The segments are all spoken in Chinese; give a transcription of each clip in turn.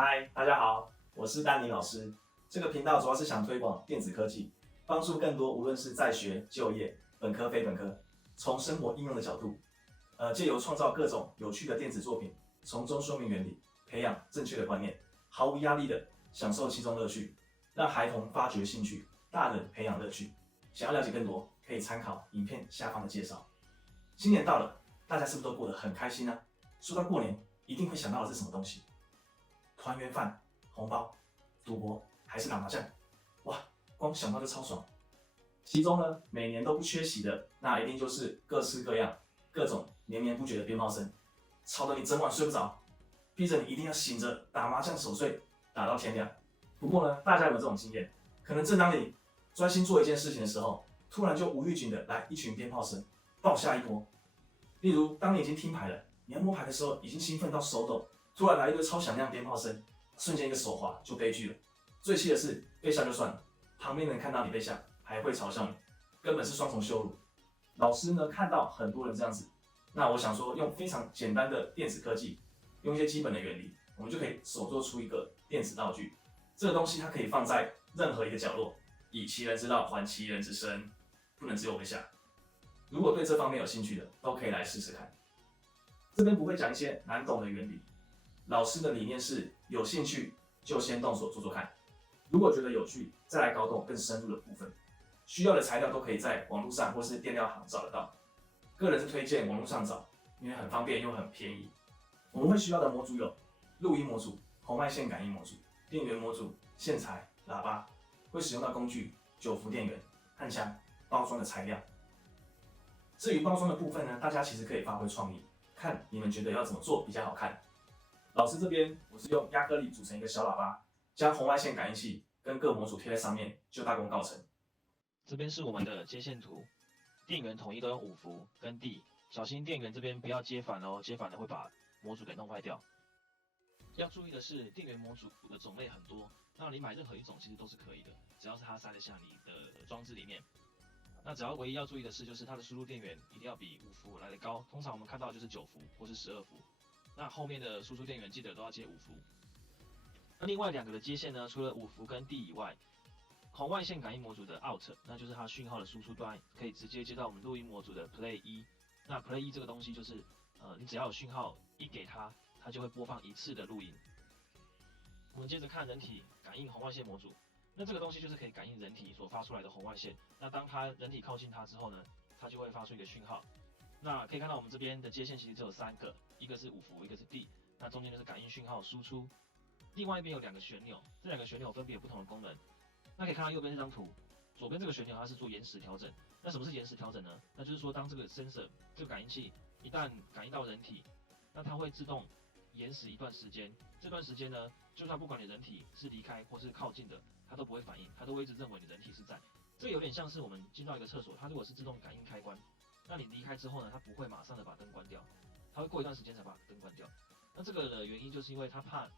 嗨，大家好，我是丹尼老师。这个频道主要是想推广电子科技，帮助更多无论是在学、就业、本科、非本科，从生活应用的角度，借由创造各种有趣的电子作品，从中说明原理，培养正确的观念，毫无压力的享受其中乐趣，让孩童发掘兴趣，大人培养乐趣。想要了解更多，可以参考影片下方的介绍。新年到了，大家是不是都过得很开心呢？说到过年，一定会想到的是什么东西？团圆饭、红包、赌博还是打麻将？哇，光想到就超爽。其中呢，每年都不缺席的，那一定就是各式各样、各种绵绵不绝的鞭炮声，吵得你整晚睡不着，逼着你一定要醒着打麻将守岁，打到天亮。不过呢，大家有没有这种经验？可能正当你专心做一件事情的时候，突然就无预警的来一群鞭炮声，爆下一波。例如，当你已经听牌了，你要摸牌的时候已经兴奋到手抖，突然来一堆超响亮鞭炮声，瞬间一个手滑就悲剧了。最气的是被吓就算了，旁边人看到你被吓，还会嘲笑你，根本是双重羞辱。老师呢看到很多人这样子，那我想说用非常简单的电子科技，用一些基本的原理，我们就可以手做出一个电子道具。这个东西它可以放在任何一个角落，以其人之道还其人之身，不能只有被吓。如果对这方面有兴趣的，都可以来试试看。这边不会讲一些难懂的原理，老师的理念是有兴趣就先动手做做看，如果觉得有趣，再来搞懂更深入的部分。需要的材料都可以在网络上或是电料行找得到，个人是推荐网络上找，因为很方便又很便宜。我们会需要的模组有录音模组、红外线感应模组、电源模组、线材、喇叭，会使用到工具、9伏电源、焊枪、包装的材料。至于包装的部分呢，大家其实可以发挥创意，看你们觉得要怎么做比较好看。老师这边我是用亚克力组成一个小喇叭，将红外线感应器跟各模组贴在上面，就大功告成。这边是我们的接线图，电源统一都用5伏跟 D， 小心电源这边不要接反哦，接反了会把模组给弄坏掉。要注意的是，电源模组的种类很多，那你买任何一种其实都是可以的，只要是它塞得下你的装置里面。那只要唯一要注意的是，就是它的输入电源一定要比5伏来得高，通常我们看到就是9伏或是12伏。那后面的输出电源记得都要接5伏。那另外2个的接线呢，除了5伏跟 D 以外，红外线感应模组的 out， 那就是它讯号的输出端可以直接接到我们录音模组的 play 1。那 play 1这个东西就是，你只要有讯号一给它，它就会播放一次的录音。我们接着看人体感应红外线模组。那这个东西就是可以感应人体所发出来的红外线。那当人体靠近它之后呢，它就会发出一个讯号。那可以看到我们这边的接线其实只有3个，一个是5伏，一个是 D， 那中间就是感应讯号输出。另外一边有2个旋钮，这2个旋钮分别有不同的功能。那可以看到右边这张图，左边这个旋钮它是做延时调整。那什么是延时调整呢？那就是说当这个 sensor 这个感应器一旦感应到人体，那它会自动延时一段时间。这段时间呢，就算不管你人体是离开或是靠近的，它都不会反应，它都会一直认为你人体是在。这个有点像是我们进到一个厕所，它如果是自动感应开关，那你离开之后呢，它不会马上的把灯关掉，它会过一段时间才把灯关掉。那这个的原因就是因为它怕，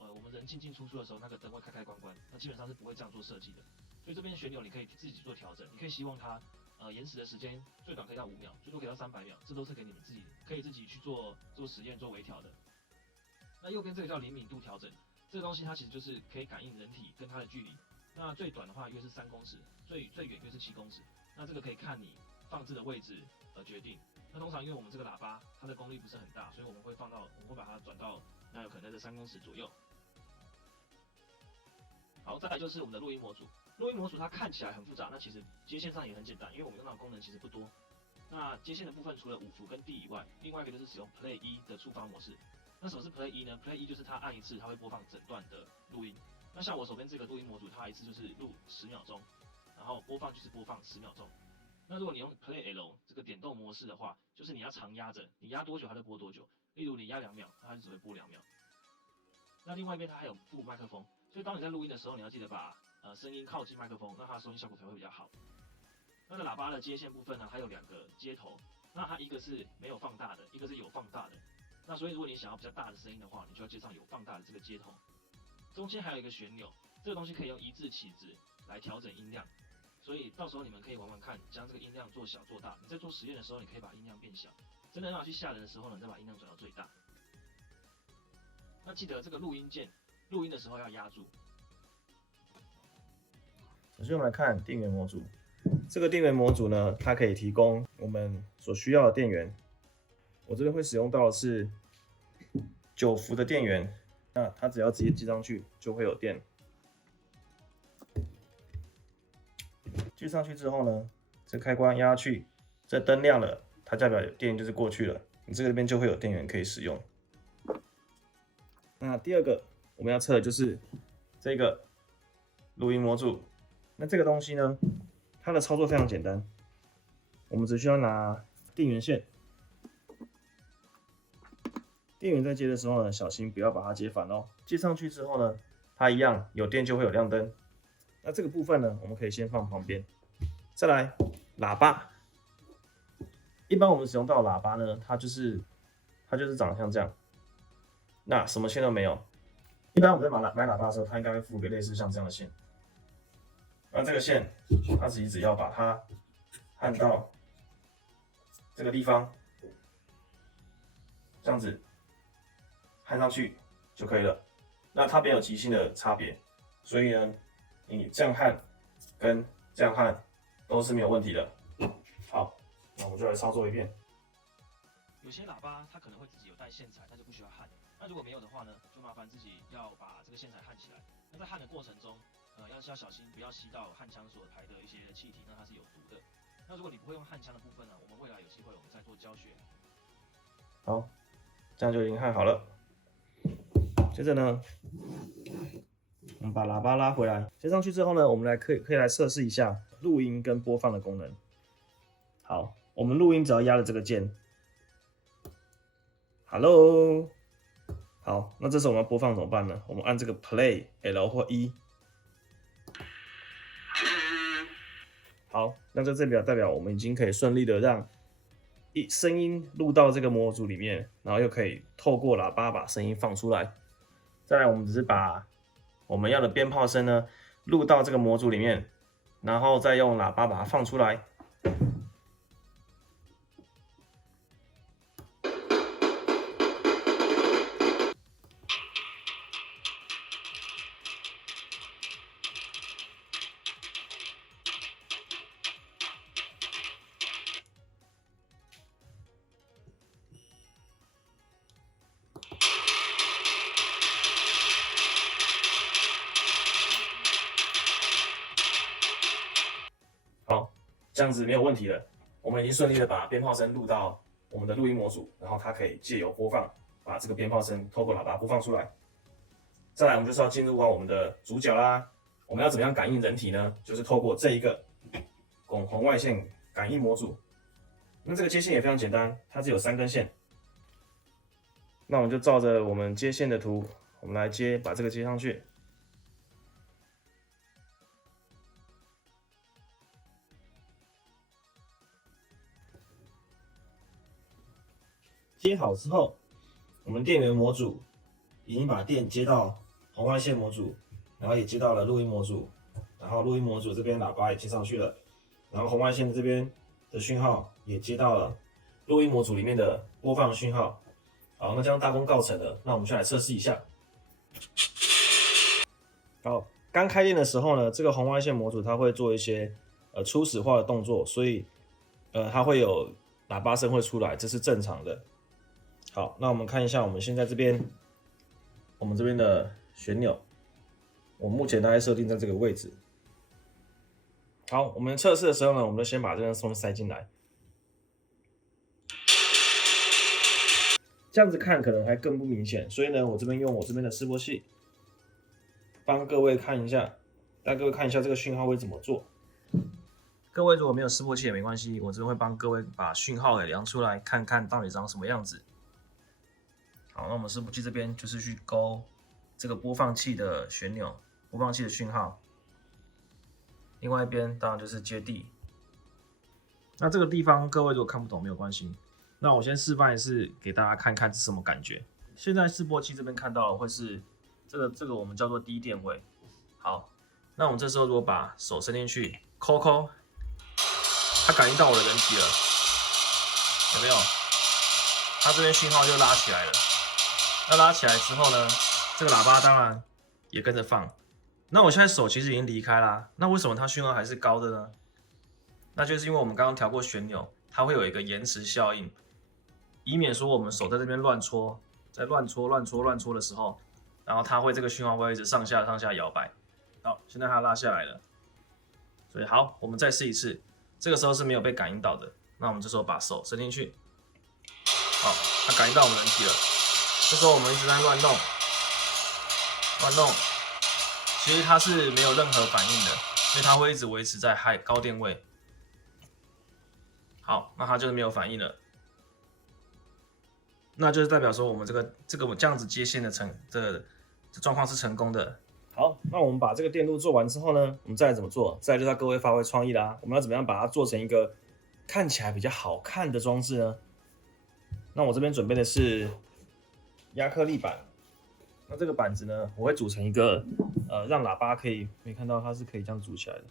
我们人进进出出的时候，那个灯会开开关关，那基本上是不会这样做设计的。所以这边旋钮你可以自己做调整，你可以希望它延时的时间最短可以到5秒，最多可以到300秒，这都是给你们可以自己去做实验做微调的。那右边这个叫灵敏度调整，这个东西它其实就是可以感应人体跟它的距离。那最短的话约是3公尺，最远约是7公尺。那这个可以看你放置的位置而决定。那通常因为我们这个喇叭它的功率不是很大，所以我们会把它转到那有可能在这3公尺左右。好，再来就是我们的录音模组。录音模组它看起来很复杂，那其实接线上也很简单，因为我们用到的功能其实不多。那接线的部分除了5伏跟 D 以外，另外一个就是使用 Play 1的触发模式。那什么是 Play 1呢？ Play 1就是它按一次，它会播放整段的录音。那像我手边这个录音模组，它一次就是录10秒钟，然后播放就是播放10秒钟。那如果你用 Play L 这个点动模式的话，就是你要长压着，你压多久它就播多久。例如你压2秒，它就只会播2秒。那另外一边它还有附麦克风，所以当你在录音的时候，你要记得把声音靠近麦克风，那它的收音效果才会比较好。那个喇叭的接线部分呢，还有2个接头，那它一个是没有放大的，一个是有放大的。那所以如果你想要比较大的声音的话，你就要接上有放大的这个接头。中间还有一个旋钮，这个东西可以用一致起子来调整音量，所以到时候你们可以玩玩看，将这个音量做小做大。你在做实验的时候，你可以把音量变小，真的要去吓人的时候呢，你再把音量转到最大。那记得这个录音录音的时候要压住。首先我们来看电源模组，这个电源模组呢，它可以提供我们所需要的电源。我这边会使用到的是9伏的电源，那它只要直接接上去就会有电。接上去之后呢，这开关压下去，这灯亮了，它代表有电就是过去了，你这边就会有电源可以使用。那第二个我们要测的就是这个录音模组。那这个东西呢，它的操作非常简单，我们只需要拿电源线，电源在接的时候呢，小心不要把它接反哦。接上去之后呢，它一样有电就会有亮灯。那这个部分呢，我们可以先放旁边。再来，喇叭，一般我们使用到的喇叭呢，它就是长得像这样，那什么线都没有。一般我们在买喇叭的时候，它应该会附个类似像这样的线。那这个线，它只要把它焊到这个地方，这样子焊上去就可以了。那它没有极性的差别，所以呢，你这样焊跟这样焊都是没有问题的。好，那我们就来操作一遍。有些喇叭它可能会自己有带线材，那就不需要焊。那如果没有的话呢，就麻烦自己要把这个线材焊起来。那在焊的过程中，要小心不要吸到焊枪所排的一些气体，那它是有毒的。那如果你不会用焊枪的部分呢，我们未来有机会我们再做教学。好，这样就已经焊好了。接着呢，我们把喇叭拉回来，接上去之后呢，我们可以来测试一下录音跟播放的功能。好，我们录音只要压了这个键 ，Hello， 好，那这时候我们要播放怎么办呢？我们按这个 Play L 或 E。好，那这代表我们已经可以顺利的让声音录到这个模组里面，然后又可以透过喇叭把声音放出来。再来，我们只是把我们要的鞭炮声呢录到这个模组里面，然后再用喇叭把它放出来。好，这样子没有问题了。我们已经顺利的把鞭炮声录到我们的录音模组，然后它可以借由播放，把这个鞭炮声透过喇叭播放出来。再来，我们就是要进入到我们的主角啦。我们要怎么样感应人体呢？就是透过这一个红外线感应模组。那这个接线也非常简单，它只有3根线。那我们就照着我们接线的图，我们来把这个接上去。接好之后，我们电源模组已经把电接到红外线模组，然后也接到了录音模组，然后录音模组这边喇叭也接上去了，然后红外线这边的讯号也接到了录音模组里面的播放讯号。好，那这样大功告成了，那我们就来测试一下。好，刚开电的时候呢，这个红外线模组它会做一些初始化的动作，所以它会有喇叭声会出来，这是正常的。好，那我们看一下我们现在这边的旋钮，我目前大概设定在这个位置。好，我们测试的时候呢，我们就先把这根松塞进来，这样子看可能还更不明显，所以呢，我这边用我这边的示波器帮各位看一下，让各位看一下这个讯号会怎么做。各位如果没有示波器也没关系，我这边会帮各位把讯号给量出来，看看到底长什么样子。好，那我们示波器这边就是去勾这个播放器的旋钮，播放器的讯号。另外一边当然就是接地。那这个地方各位如果看不懂没有关系，那我先示范一次给大家看看是什么感觉。现在示波器这边看到的会是这个我们叫做低电位。好，那我们这时候如果把手伸进去抠，它感应到我的人体了，有没有？它这边讯号就拉起来了。那拉起来之后呢，这个喇叭当然也跟着放。那我现在手其实已经离开啦，那为什么它讯号还是高的呢？那就是因为我们刚刚调过旋钮，它会有一个延迟效应，以免说我们手在这边乱戳，在乱戳的时候，然后它会这个讯号会一直上下摇摆。好，现在它拉下来了，所以好，我们再试一次，这个时候是没有被感应到的，那我们这时候把手伸进去，好，它感应到我们人体了，这时候我们一直在乱弄，其实它是没有任何反应的，因为它会一直维持在高电位。好，那它就是没有反应了，那就是代表说我们这个这样子接线的这状况是成功的。好，那我们把这个电路做完之后呢，我们再来怎么做？再来就是要各位发挥创意啦，我们要怎么样把它做成一个看起来比较好看的装置呢？那我这边准备的是亚克力板，那这个板子呢，我会组成一个让喇叭可以看到它是可以这样组起来的。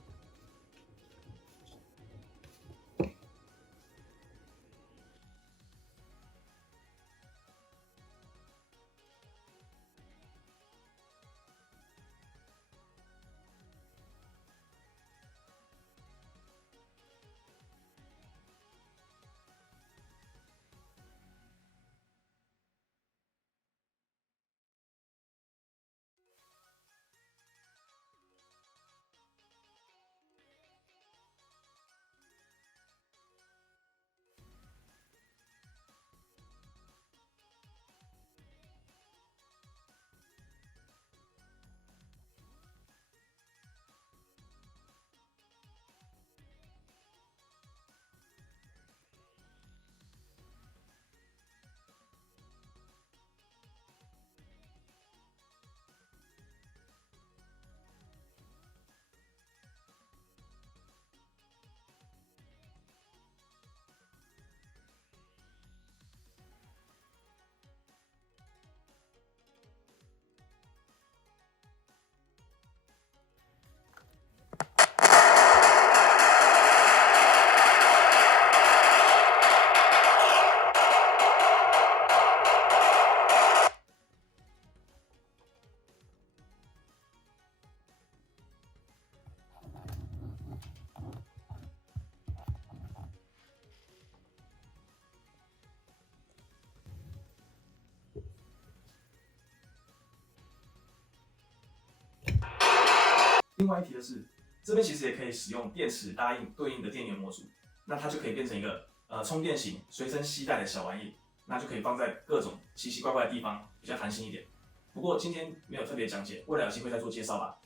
另外一题的是，这边其实也可以使用电池搭应对应的电源模组，那它就可以变成一个充电型随身携带的小玩意，那就可以放在各种奇奇怪怪的地方，比较弹性一点。不过今天没有特别讲解，未来有机会再做介绍吧。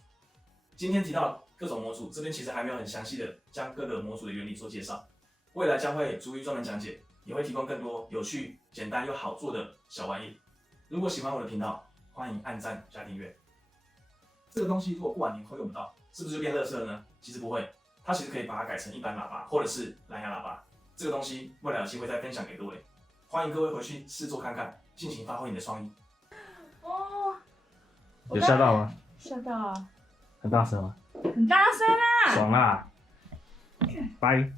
今天提到各种模组，这边其实还没有很详细的将各个模组的原理做介绍，未来将会逐一专门讲解，也会提供更多有趣、简单又好做的小玩意。如果喜欢我的频道，欢迎按赞加订阅。这个东西如果过完年后用不到，是不是就变垃圾了呢？其实不会，它其实可以把它改成一般喇叭或者是蓝牙喇叭。这个东西未来有机会再分享给各位，欢迎各位回去试做看看，尽情发挥你的创意。哦，有吓到吗？吓到啊！很大声吗？很大声啊！爽啦！拜。